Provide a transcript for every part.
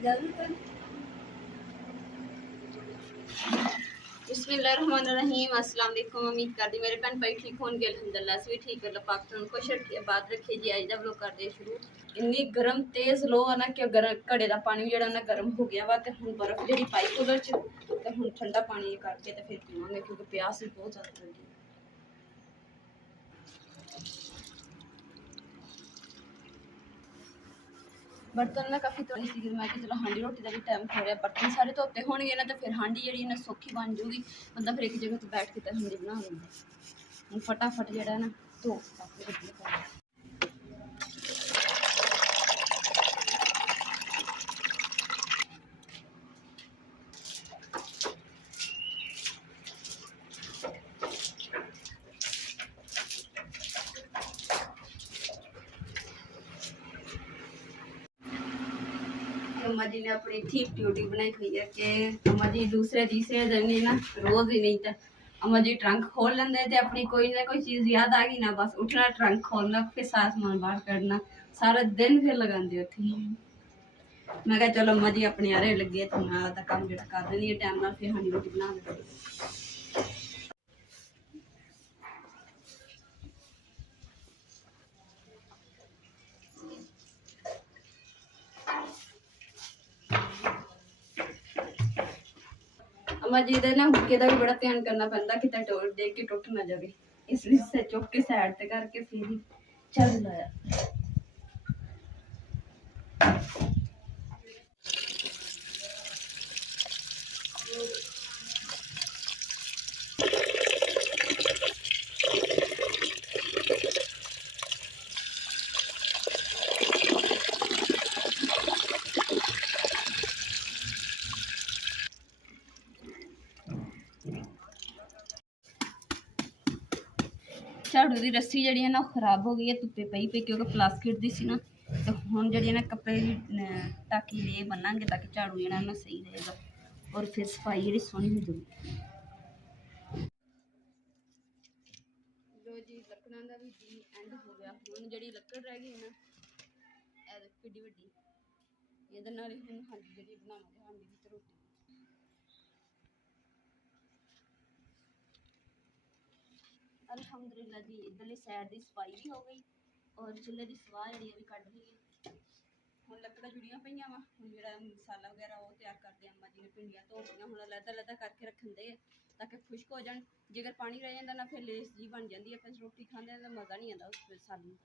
इजाजत। बिस्मिल्लाहिर्रहमानिर्रहीम। अस्सलाम वालेकुम। उम्मीद करती मेरे भैन भाई ठीक होंगे। अल्हम्दुलिल्लाह अस भी ठीक है। पाकिस्तान को शर्त बात रखिए जी। अज का व्लॉग करते हैं शुरू। इन्नी गर्म तेज़ लो है ना कि घड़े का पानी भी जो गर्म हो गया वा तो हम बर्फ जी पाई कूलर च तो हम ठंडा पानी करके तो फिर पीवेंगे क्योंकि प्यास भी बहुत ज़्यादा लगी। बर्तन ना काफ़ी धोने सी मैं चलो हांडी रोटी का भी टाइम हो रहा। बर्तन सारे धोते होंगे ना तो फिर हांडी जी ना सौखी बन जूगी। बंदा फिर एक जगह तो बैठ के हांडी बना लेंगे। हम फटाफट जो ना धो अम्मा जी ने अपनी ठीक ड्यूटी बनाई हुई है कि अम्मा जी दूसरे तीसरे दिन ही ना रोज ही नहीं तो अम्मा जी ट्रंक खोल लेंगे तो अपनी कोई ना कोई चीज़ याद आ गई ना बस उठना ट्रंक खोलना फिर सारा सामान बाहर करना सारा दिन फिर लगाते उठी। मैं कहा चलो अम्मा जी अपने आरे लगे तो मैं तो काम जो कर देनी टाइम ना फिर हांडी रोटी बना देंगे। अम्मा जी ने ना हुक्के का भी बड़ा ध्यान करना पैंदा कि देख के टुट ना जाए इसलिए से चुक के साइड ते करके फिर ही चल लाया। झाड़ू की रस्सी जी ना खराब हो गई है धुप्पे पई पई क्योंकि प्लास्टिक दी सी ना तो हुण जी ना कपड़े टाकी ले बनांगे ताकि झाड़ू जो ना सही रहेगा और फिर सफाई जी सोहनी हो जाएगी। लो जी लकड़ों का भी डी एंड हो गया। हुण जी लकड़ रह गई ना किड्डी वड्डी ये नाल हुण हांडी जी बनावांगे हांडी विच रोटी। अल्हम्दुलिल्लाह जी इधरली साइड की सफाई भी हो गई और चूल्हे की सवाह जी भी कट ली है। हम लकड़ा जुड़िया पई वा हम जो मसाला वगैरह वो तैयार करते हैं। अम्मा जी ने भिंडियाँ धोतियाँ हम लैदा लैदा करके रखन दे ताकि खुश्क हो जाए। जेकर पानी रह जाता ना फिर लेस जी बन जाती है फिर रोटी खाने का मज़ा नहीं आता उस साली।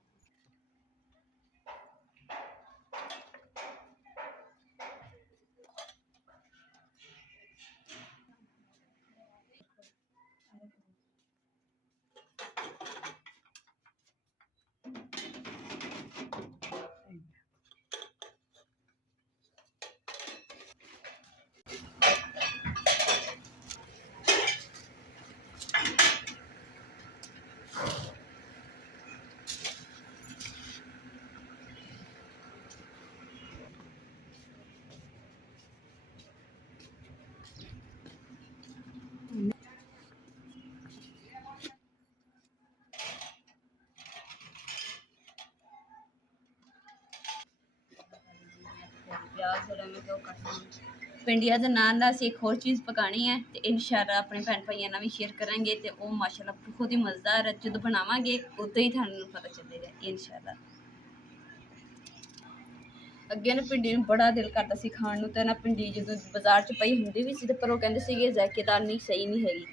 पिंडिया के नाल अस एक होर चीज़ पकानी है तो इंशाअल्लाह अपने भैन भाइयों नाल भी शेयर करेंगे तो वो माशाअल्लाह बहुत ही मज़ेदार जो बनावांगे उदों ही थानू पता चलेगा इंशाअल्लाह। अगे ना भिंडी बड़ा दिल करता सी खाण नूं ते ना भिंडी जो बाजार च पई हुंदी भी सी पर वो कहंदे सी जायकेदार नहीं सही नहीं हैगी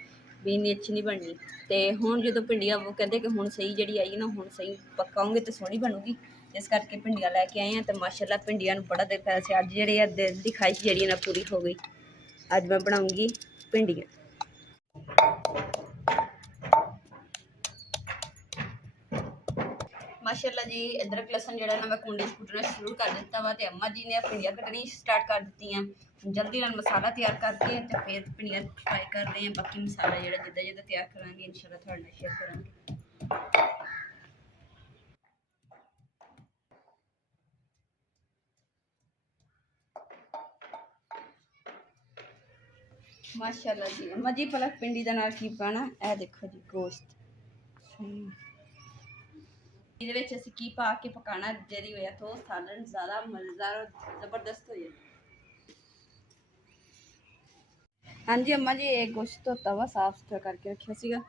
भी इन्नी अच्छी नहीं बननी तो हुण जो भिंडियां वो कहते कि हुण सही जी आई ना हुण सही पकाऊंगे तो सोहनी बनूगी इस करके भिंडियां लैके आए हैं तो माशाअल्लाह भिंडियां बड़ा दिल कर रहा अज जी दिल की ख्वाहिश जी ना पूरी हो गई। अज मैं बनाऊंगी भिंडियां। माशाअल्लाह जी अदरक लसन जो मैं कुंडी कुटना शुरू कर दिता वा तो अम्मा जी ने भिंडियां कटनी स्टार्ट कर दी हैं। जल्दी नाल मसाला तैयार करके तो फिर भिंडियां फ्राई कर रहे हैं। बाकी मसाला जो जिदा जिदा तैयार करांगे इंशाअल्लाह थोड़े नाल शेयर करांगे। माशाअल्लाह जी अम्मा जी भला भिंडी दे नाल की पाना ए देखो जी गोश्त ਇਹਦੇ ਵਿੱਚ ਅਸੀਂ ਕੀ ਪਾ ਕੇ ਪਕਾਣਾ ਜਿਹੜੀ ਹੋਇਆ तो सालन ज़्यादा मज़ेदार और ज़बरदस्त हो जाए। ਹਾਂਜੀ ਅੰਮਾ ਜੀ, ਇਹ ਗੋਸ਼ਤ ਧੋਤਾ ਵਾ, ਸਾਫ਼ ਸੁਥਰਾ ਕਰਕੇ ਰੱਖਿਆ ਸੀਗਾ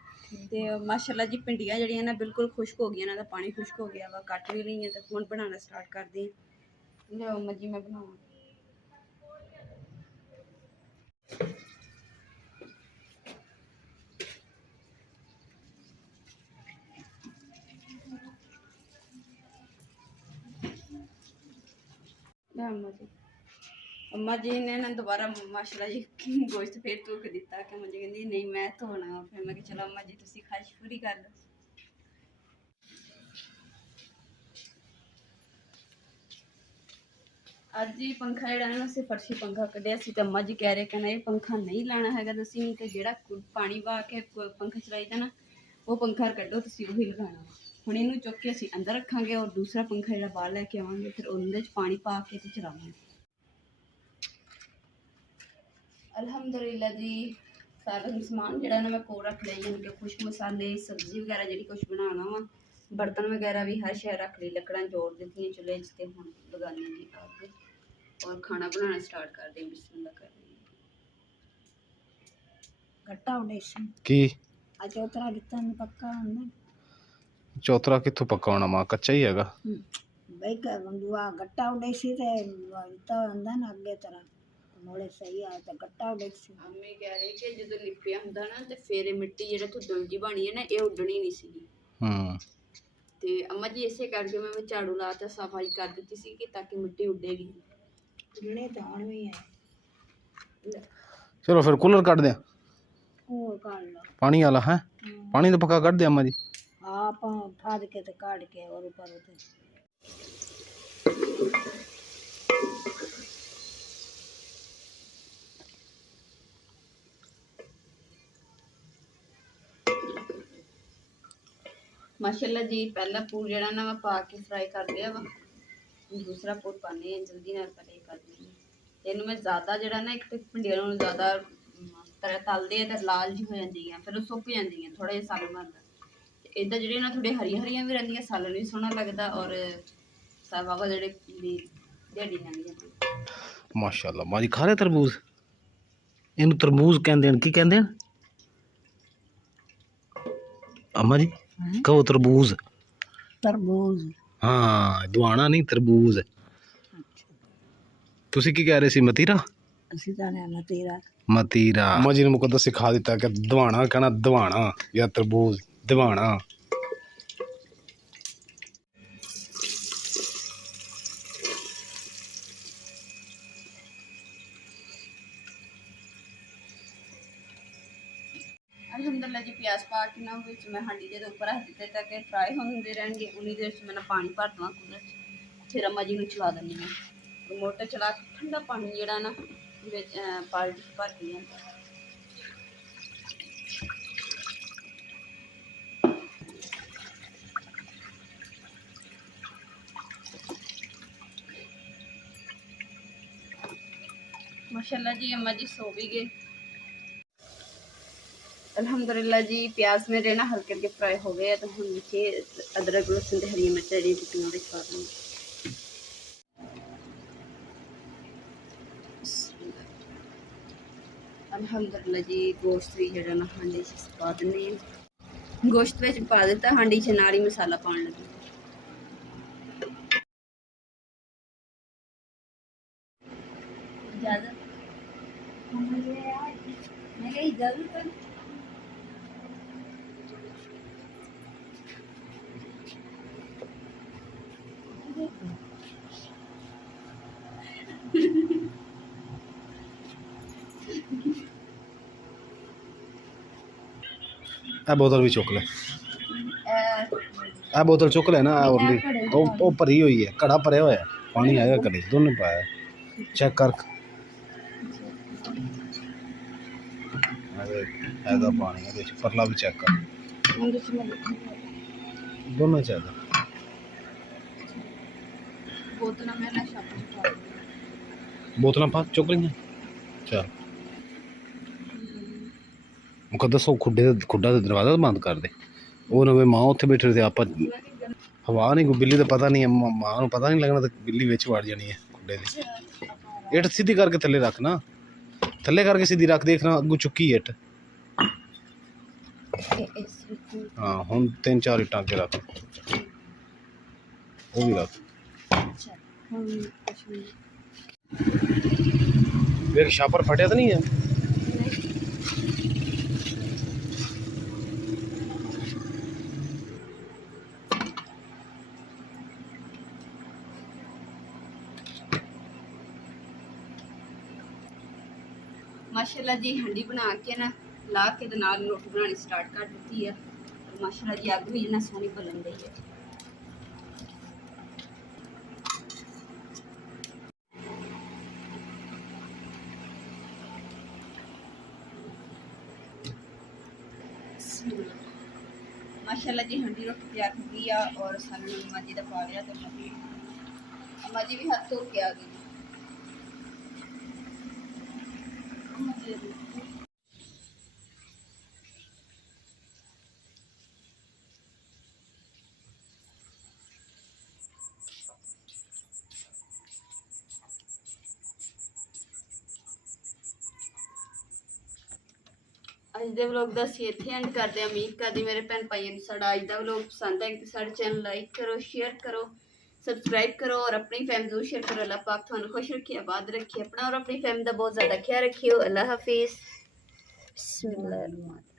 ਤੇ ਮਾਸ਼ਾਅੱਲਾ ਜੀ ਭਿੰਡੀਆਂ ਜਿਹੜੀਆਂ ਨਾ ਬਿਲਕੁਲ ਖੁਸ਼ਕ ਹੋ ਗਈਆਂ, ਇਹਨਾਂ ਦਾ ਪਾਣੀ ਖੁਸ਼ਕ ਹੋ ਗਿਆ ਵਾ, ਕੱਟ ਵੀ ਲਈਆਂ ਤੇ ਹੁਣ ਬਣਾਉਣਾ ਸਟਾਰਟ ਕਰਦੇ ਹਾਂ। ਲਿਓ ਅੰਮਾ ਜੀ, ਮੈਂ ਬਣਾਵਾਂ। ਅੰਮਾ ਜੀ ਨੇ ਨਾ ਦੁਬਾਰਾ ਮਾਸ਼ਾਅੱਲਾ ਜੀ ਗੋਸ਼ਤ ਫੇਰ ਧੋ ਕੇ ਦਿੱਤਾ ਕਿ ਅੰਮਾ ਜੀ ਕਹਿੰਦੀ ਨਹੀਂ ਮੈਂ ਧੋਣਾ। ਫਿਰ ਮੈਂ ਕਿਹਾ ਚਲੋ ਅੰਮਾ ਜੀ ਤੁਸੀਂ ਖਾਹਿਸ਼ ਪੂਰੀ ਕਰ ਲਓ। ਅੱਜ ਹੀ ਪੰਖਾ ਜਿਹੜਾ ਨਾ ਅਸੀਂ ਫਰਸ਼ੀ ਪੰਖਾ ਕੱਢਿਆ ਸੀ ਤੇ ਅੰਮਾ ਜੀ ਕਹਿ ਰਹੇ ਕਹਿੰਦਾ ਇਹ ਪੰਖਾ ਨਹੀਂ ਲਾਣਾ ਹੈਗਾ ਤੁਸੀਂ, ਤੇ ਜਿਹੜਾ ਪਾਣੀ ਪਾ ਕੇ ਪੰਖਾ ਚਲਾਈਦਾ ਨਾ ਉਹ ਪੰਖਾ ਕੱਢੋ, ਤੁਸੀਂ ਉਹੀ ਲਗਾਉਣਾ। ਹੁਣ ਇਹਨੂੰ ਚੁੱਕ ਕੇ ਅਸੀਂ ਅੰਦਰ ਰੱਖਾਂਗੇ ਔਰ ਦੂਸਰਾ ਪੰਖਾ ਜਿਹੜਾ ਬਾਹਰ ਲੈ ਕੇ ਆਵਾਂਗੇ, ਫਿਰ ਉਹਦੇ 'ਚ ਪਾਣੀ ਪਾ ਕੇ ਤੇ ਚਲਾਵਾਂਗੇ। ਅਲਹਮਦੁਲਿਲਾ ਜੀ, ਸਾਰਾ ਸਮਾਨ ਜਿਹੜਾ ਨਾ ਮੈਂ ਕੋਲ ਰੱਖ ਲਿਆ, ਯਾਨੀ ਕਿ ਖੁਸ਼ਕ ਮਸਾਲੇ, ਸਬਜ਼ੀ ਵਗੈਰਾ ਜਿਹੜੀ ਕੁਛ ਬਣਾਉਣਾ ਵਾ, ਬਰਤਨ ਵਗੈਰਾ ਵੀ ਹਰ ਸ਼ੈ ਰੱਖ ਲਈ, ਲੱਕੜਾਂ ਜੋੜ ਦਿੱਤੀਆਂ ਚੁੱਲ੍ਹੇ 'ਚ ਤੇ ਹੁਣ ਲਗਾਉਂਦੇ ਜੀ ਅੱਗ और खाना बनाना स्टार्ट कर दें। बिस्मिल्लाह कर दें। गट्टा उडेसी की आ चौतरा कितना ने पक्का होना, चौतरा कित्थों पक्का होना, मां कच्चा ही हैगा भाई का बंदुआ गट्टा उडेसी ते तो अंदा ना अगे तरह मोड़े सही आ तो गट्टा उडेसी। मम्मी कह रही कि ਜਦੋਂ ਲਿਪਿਆ ਹੁੰਦਾ ਨਾ ਤੇ ਫੇਰ ਇਹ ਮਿੱਟੀ ਜਿਹੜਾ ਧੁੱਦਣ ਜੀ ਬਣੀ ਹੈ ਨਾ ਇਹ ਉੱਡਣੀ ਨਹੀਂ ਸੀਗੀ। ਤੇ ਅੰਮਾ ਜੀ ਇਸੇ ਕਰਕੇ ਮੈਂ ਝਾੜੂ ਲਾ ਤੇ ਸਫਾਈ ਕਰ ਦਿੱਤੀ ਸੀ ਕਿ ਤਾਂ ਕਿ ਮਿੱਟੀ ਉੱਡੇਗੀ। चलो फिर कूलर काट दिया, पानी वाला है, पानी तो पक्का काट दिया अम्मा जी। आप फाड़ के तो काट के और ऊपर उधर माशाअल्लाह जी पहला पूर जड़ा ना मैं पा के फ्राई कर लिया वा, दूसरा पूर पाने जल्दी ना फ्राई कर दी। ਇਹਨੂੰ ਮੈਂ ਜ਼ਿਆਦਾ ਜਿਹੜਾ ਨਾ ਇੱਕ ਭਿੰਡੀਆਂ ਨੂੰ ਜ਼ਿਆਦਾ ਤਲਦੇ ਆ ਤੇ ਲਾਲ ਜੀ ਹੋ ਜਾਂਦੀਆਂ, ਫਿਰ ਉਹ ਸੁੱਕ ਜਾਂਦੀਆਂ, ਥੋੜਾ ਜਿਹਾ ਸਾਲਣ ਬਣਦਾ। ਤੇ ਇਦਾਂ ਜਿਹੜੇ ਨਾ ਥੋੜੇ ਹਰੀਆਂ ਹਰੀਆਂ ਵੀ ਰਹਿੰਦੀਆਂ, ਸਾਲਣ ਵੀ ਸੋਹਣਾ ਲੱਗਦਾ ਔਰ ਸਾਵਾ ਜਿਹੜੇ ਵੀ ਦਿਹਾੜੀ ਲੰਘ ਜਾਂਦੀ। ਮਾਸ਼ਾਅੱਲਾ ਮਾਂ ਜੀ ਖਾ ਰਹੇ ਤਰਬੂਜ਼, ਇਹਨੂੰ ਤਰਬੂਜ਼ ਕਹਿੰਦੇ ਨੇ, ਕੀ ਕਹਿੰਦੇ ਨੇ ਅੰਮਾ ਜੀ? ਕਹੋ ਤਰਬੂਜ਼। तरबूज हाँ दुआना नहीं तरबूज। तुसी की कह रहे सी? मतीरा। मतीरा मतीरा अम्मा जी ने मुकद्दस सिखा दिता कि दवाना कहना दवाना या तरबूज दवाना। अलहमदुलिल्लाह जी प्याज पा के ना विच मैं हांडी दे ऊपर रख दिते ताकि फ्राई होंदे रहेंगे। उन्हीं देर मैं पानी भर देवां कूलर च, फिर अम्मा जी नूं चला दिंदी हां। मोटर चला के ठंडा पानी जिहड़ा ना विच बाल्टी च भर दी जांदा। माशाअल्लाह जी अम्मा जी सो भी गए। अल्हम्दुलिल्लाह जी प्याज मेरे ना हल्के हल्के फ्राई हो गए, तो हम नीचे अदरक लहसुन ते हरी मिर्च जी कुटियां विच पा देंगे। अल्हम्दुलिल्लाह जी गोश्त भी जेड़ा ना हांडी च पा दिंदे हैं। गोश्त विच पा दिता हांडी च, नाल ही मसाला पाउण लगी। इजाजत मैं इजाजत ए बोतल भी चुक ले, ए बोतल चुक ले ना, वो भरी हुई है, घड़ा भरिया होया, पानी आएगा कदे दोनों पाया, चेक कर ऐसा पानी है, परला भी चेक कर, दोनों चाहिए। बोतल पा चुक रही चल मुकद्दस खुडे खुडा दरवाजा बंद कर दे। वो नवे मां उत्थे बैठे थे, आप हवा नहीं कोई, बिल्ली तो पता नहीं है, मां को पता नहीं लगना तो बिल्ली विच वड़ जानी है खुडे दी। इट सीधी करके थले रख ना, ਥੱਲੇ ਕਰਕੇ ਸਿੱਧੀ ਰੱਖ, ਦੇਖਣਾ ਅੱਗੋਂ ਚੁੱਕੀ ਇੱਟ। ਇਸ ਵਿੱਚ ਹਾਂ ਹੁਣ 3-4 ਇੱਟਾਂ ਅੱਗੇ ਰੱਖ, ਉਹ ਵੀ ਰੱਖ। ਅੱਛਾ ਹੁਣ ਕੁਛ ਨਹੀਂ ਵੇਖ ਛਾਪਰ ਫਟਿਆ ਤਾਂ ਨਹੀਂ ਹੈ? ਮਾਸ਼ਾਅੱਲਾ ਜੀ ਹੰਡੀ ਬਣਾ ਕੇ ਨਾ ਲਾ ਕੇ ਤੇ ਨਾਲ ਰੋਟੀ ਬਣਾਉਣੀ ਸਟਾਰਟ ਕਰ ਦਿੱਤੀ ਆ। ਮਾਸ਼ਾਅੱਲਾ ਜੀ ਅੱਗ ਵੀ ਇੰਨਾ ਸੋਹਣੀ ਬਲਣ ਡਈ ਹੈ। माशाल्लाह जी हंडी रोटी तैयार हो गई है और सानू अम्मा जी का पा लिया तो अम्मा जी भी हाथ धो के आ गई। ਅੱਜ ਦੇ ਵਲੋਗ ਦਾ ਅਸੀਂ ਇੱਥੇ ਐਂਡ ਕਰਦੇ ਹਾਂ। ਉਮੀਦ ਕਰਦੀ ਮੇਰੇ ਭੈਣ ਭਾਈਆਂ ਨੂੰ ਸਾਡਾ ਅੱਜ ਦਾ ਵਲੋਗ ਪਸੰਦ ਆਇਆ ਤੇ ਸਾਡੇ ਚੈਨਲ ਲਾਈਕ ਕਰੋ, ਸ਼ੇਅਰ ਕਰੋ, सब्सक्राइब करो और अपनी फैमिली जरूर शेयर करो। अल्लाह पाक थानू खुश रखिए, आबाद रखिए, अपना और अपनी फैमिली का बहुत ज़्यादा ख्याल रखियो। अल्लाह हाफिज़। बिस्मिल्लाह।